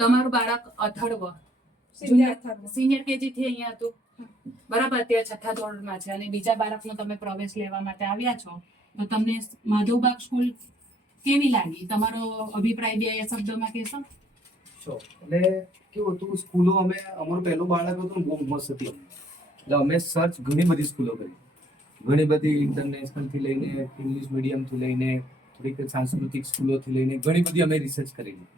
તમારું બાળક Atharva senior senior KG થી અહીંયા હતું. બરાબર અત્યારે છઠ્ઠા ધોરણમાં છે અને બીજા બાળકનો તમે પ્રવેશ લેવા માટે આવ્યા છો. તો તમને માધવબાગ સ્કૂલ કેવી લાગી? તમારો અભિપ્રાય બે શબ્દોમાં કહેશો. એટલે કેવું હતું સ્કૂલો અમે અમારું પહેલું બાળક હતું બહુ મસ્ત હતી. એટલે અમે સર્ચ ઘણી બધી સ્કૂલો કરી. ઘણી બધી ઇન્ટરનેશનલથી લઈને ઇંગ્લિશ મીડિયમથી લઈને થોડીક સાંસ્કૃતિક સ્કૂલોથી લઈને ઘણી બધી અમે રિસર્ચ કરેલી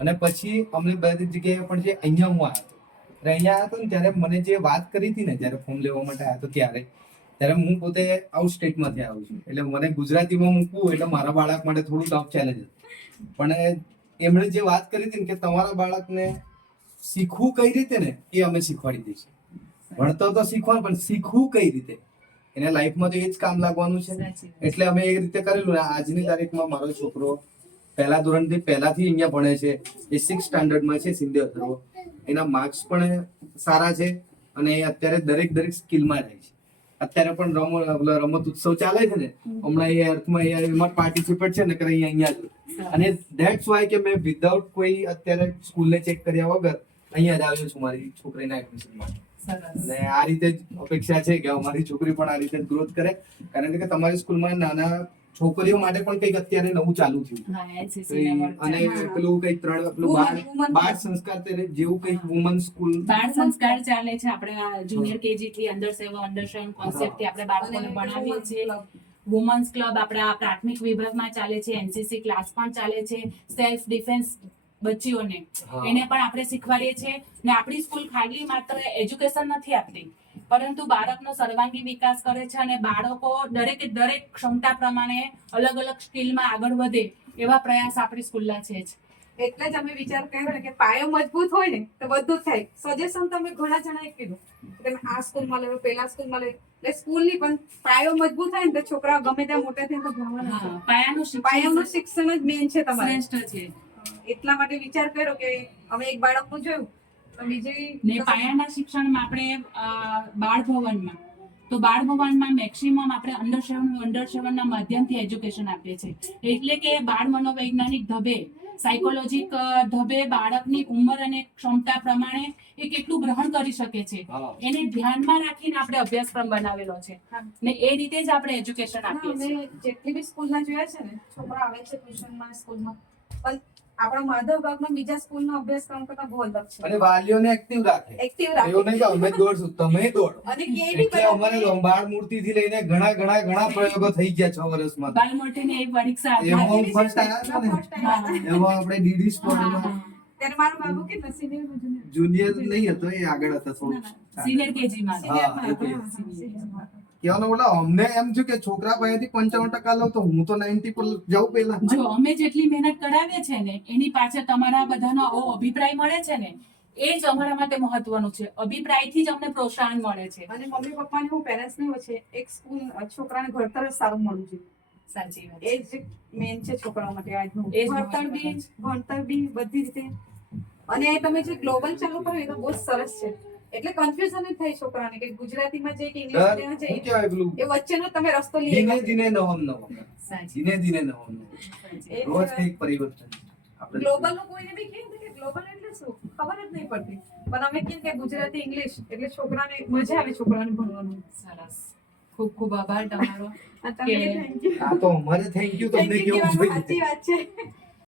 અને પછી અમને બધી જગ્યાએ પણ જે અહીંયા હું આવ્યો હતો. અહીંયા આવ્યો હતો ને ત્યારે મને જે વાત કરી હતી ને જ્યારે ફોર્મ લેવા માટે આવ્યો હતો ત્યારે ત્યારે હું પોતે આઉટ સ્ટેટમાંથી આવ્યો છું. એટલે મને ગુજરાતીમાં મૂકવું એટલે મારા બાળક માટે થોડું ટફ ચેલેન્જ હતું. પણ એમણે જે વાત કરી હતી ને કે તમારા બાળકને શીખવું કઈ રીતે ને એ અમે શીખવાડી દઈશું. ભણતર તો શીખવાનું પણ શીખવું કઈ રીતે? એને લાઈફમાં તો એ જ કામ લાગવાનું છે. એટલે અમે એ રીતે કરેલું ને આજની તારીખમાં મારો છોકરો પહેલા ધોરણથી પહેલાથી અહીંયા ભણે છે. એ સિક્સ સ્ટાન્ડર્ડમાં છે સિંધે અથર્વ એના માર્ક્સ પણ સારા છે અને એ અત્યારે દરેક દરેક સ્કિલમાં રહે છે. અત્યારે પણ રમ ઓલો રમત ઉત્સવ ચાલે છે ને હમણાં એ અર્થમાં એમાં પાર્ટિસિપેટ છે ને કરે અહીંયા અહીંયા અને ધેટ્સ વાય કે મેં વિધાઉટ કોઈ અત્યારે સ્કૂલને ચેક કર્યા વગર અહીંયા જ આવ્યો છું મારી છોકરીના એડમિશન માટે. અને આ રીતે જ અપેક્ષા છે કે અમારી છોકરી પણ આ રીતે ગ્રોથ કરે. કારણ કે તમારી સ્કૂલમાં નાના છોકરીઓ માટે પણ કંઈક અત્યારે નવું ચાલુ થયું. અને પેલું કંઈક ત્રણ પેલું બાળ સંસ્કાર જેવું કંઈક વુમન સ્કૂલ બાળ સંસ્કાર ચાલે છે આપણે જુનિયર કેજી થી અંડર સેવન અંડર સેવન કોન્સેપ્ટથી આપણે બાળકોને ભણાવીએ છીએ. વુમન્સ ક્લબ આપણા પ્રાથમિક વિભાગમાં ચાલે છે એનસીસી ક્લાસ પણ ચાલે છે સેલ્ફ ડિફેન્સ બચ્ચીઓને. એને પણ આપણે શીખવાડીએ છીએ. ને આપણી સ્કૂલ ખાલી માત્ર એજ્યુકેશન નથી આપતી. પરંતુ બાળકનો સર્વાંગી વિકાસ કરે છે અને બાળકો દરેકે દરેક ક્ષમતા પ્રમાણે અલગ અલગ સ્કિલમાં આગળ વધે એવા પ્રયાસ આપણી સ્કૂલના છે જ. એટલે જ અમે વિચાર કર્યો ને કે પાયો મજબૂત હોય ને તો બધું થાય. સજેશન તમે ઘણા જણાએ કીધું કે તમે આ સ્કૂલમાં લેવો પેલા સ્કૂલમાં લેવો એટલે સ્કૂલની પણ પાયો મજબૂત થાય ને તો છોકરાઓ ગમે ત્યાં મોટા થાય તો ભણવાના પાયાનું પાયાનું શિક્ષણ જ મેન છે તમારે. શ્રેષ્ઠ છે. એટલા માટે વિચાર કર્યો કે અમે એક બાળકનું જોયું. ને પાયાના શિક્ષણમાં આપણે બાળ ભવનમાં તો બાળ ભવનમાં મેક્સિમમ આપણે અંડર સેવન અંડર સેવનના માધ્યમથી એજ્યુકેશન આપીએ છીએ. એટલે કે બાળ મનોવૈજ્ઞાનિક ધબે સાયકોલોજીક ધબે બાળકની ઉંમર અને ક્ષમતા પ્રમાણે એ કેટલું ગ્રહણ કરી શકે છે. એને ધ્યાનમાં રાખીને આપણે અભ્યાસક્રમ બનાવેલો છે. ને એ રીતે જ આપણે એજ્યુકેશન આપીએ છીએ. જેટલી બી સ્કૂલના જોયા છે ને છોકરા આવે છે ટ્યુશનમાં સ્કૂલમાં. પણ આપણો માધવ બાગમાં બીજા સ્કૂલનો અભ્યાસક્રમ કરતા બહુ અલગ છે. અને વાલીઓને એક્ટિવ રાખે. એક્ટિવ એવું નહીં કે અમે દોડશું તમે દોડો અને કે એટલે અમારે લંબાડ મૂર્તિ થી લઈને ઘણા ઘણા ઘણા પ્રયોગો થઈ ગયા છ વર્ષમાં. બાળ મોટેની એક પરીક્ષા એમાં ફર્સ્ટ આવ્યો ને. એમાં આપણે ડીડી સ્પોર્ટમાં. ત્યારે મારો બાબુ કે સિનિયર જુનિયર. નહીં હતો એ આગળ હતો થોડું સિનિયર કેજી માં. કહેવાનો મતલબ અમને એમ છે કે છોકરા પાસેથી પંચાવન ટકા લઉં તો હું તો નાઇન્ટી પર જાઉં પેલા જો અમે જેટલી મહેનત કરાવીએ છે ને એની પાછળ તમારા બધાનો આવો અભિપ્રાય મળે છે ને એ જ અમારા માટે મહત્વનું છે. અભિપ્રાયથી જ અમને પ્રોત્સાહન મળે છે. અને મમ્મી પપ્પાને હું પેરેન્ટ્સ ને છે એક સ્કૂલ છોકરાને ઘડતર જ સારું મળવું જોઈએ. સાચી વાત એ જ મેન છે છોકરાઓ માટે આજનું. ભણતર બી ભણતર બી બધી રીતે અને એ તમે જે ગ્લોબલ ચાલુ કરો એ તો બહુ સરસ છે. એટલે કન્ફ્યુઝન જ થાય છોકરાને કે ગુજરાતીમાં જે કે ઇંગ્લિશમાં પેલું એ વચ્ચેનો તમે રસ્તો લઈ ધીમે ધીમે નવમ નવમ. સાચી ધીમે ધીમે નવમ નવમ. રોજ કંઈક પરિવર્તન. ગ્લોબલનું કોઈને બી કહે કે ગ્લોબલ એટલે શું? ખબર જ નહીં પડતી. પણ અમે કેમ કે ગુજરાતી ઇંગ્લિશ એટલે છોકરાને મજા આવે છોકરાને ભણવાનું. સરસ. ખૂબ ખૂબ આભાર તમારો. આ તો અમારે થેન્ક યુ તમને કેવું જોઈએ? સાચી વાત છે.